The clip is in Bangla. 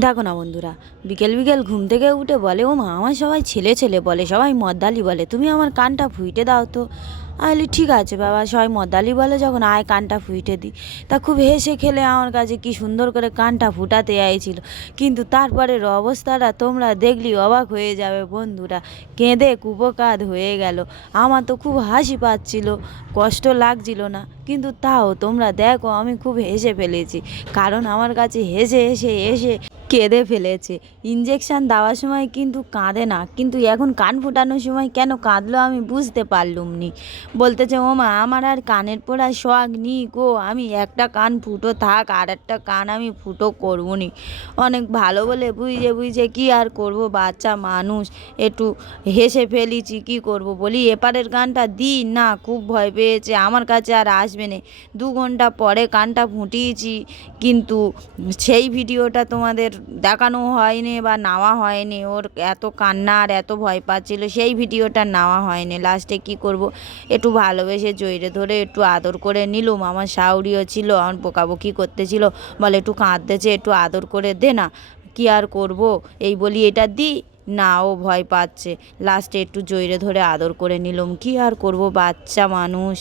দেখো না বন্ধুরা, বিকেল বিকেল ঘুম থেকে উঠে বলে, ও মা, আমার সবাই ছেলে ছেলে বলে, সবাই মদ্দালি বলে, তুমি আমার কানটা ফুইটে দাও তো। আমি বলি, ঠিক আছে বাবা, সবাই মদ্দালি বলে যখন, আয় কানটা ফুইটে দিই। তা খুব হেসে খেলে আমার কাছে কি সুন্দর করে কানটা ফুটাতে আইছিল। কিন্তু তারপরের অবস্থাটা তোমরা দেখলি অবাক হয়ে যাবে বন্ধুরা। কেঁদে কুপোকাত হয়ে গেল। আমার তো খুব হাসি পাচ্ছিল, কষ্ট লাগছিল না, কিন্তু তাও তোমরা দেখো আমি খুব হেসে ফেলেছি। কারণ আমার কাছে হেসে হেসে এসে কেঁদে ফেলেছে। ইঞ্জেকশান দেওয়ার সময় কিন্তু কাঁদে না, কিন্তু এখন কান ফুটানোর সময় কেন কাঁদলো আমি বুঝতে পারলুম নি। বলতেছে, ও মা, আমার আর কানের পড়ার শখ নি গো, আমি একটা কান ফুটো থাক, আর একটা কান আমি ফুটো করবো নি। অনেক ভালো বলে বুঝে বুঝে কি আর করব, বাচ্চা মানুষ, একটু হেসে ফেলিছি, কি করব। বলি, এপারের গানটা দিই না, খুব ভয় পেয়েছে, আমার কাছে আর আসবে না। 2 ঘন্টা পরে কানটা ফুটিয়েছি, কিন্তু সেই ভিডিওটা তোমাদের দেখানো হয়নি বা নেওয়া হয়নি। ওর এত কান্না আর এত ভয় পাচ্ছিল, সেই ভিডিওটা নেওয়া হয়নি। লাস্টে কি করব, একটু ভালোবেসে জড়িয়ে ধরে একটু আদর করে নিলুম। আমার শাশুড়িও ছিল, আমার বকাবকি করতেছিল, বলে একটু কাঁদতেছে, একটু আদর করে দে না। কি আর করব, এই বলি এটা দিই না, ও ভয় পাচ্ছে। লাস্টে একটু জড়িয়ে ধরে আদর করে নিলুম, কি আর করব, বাচ্চা মানুষ।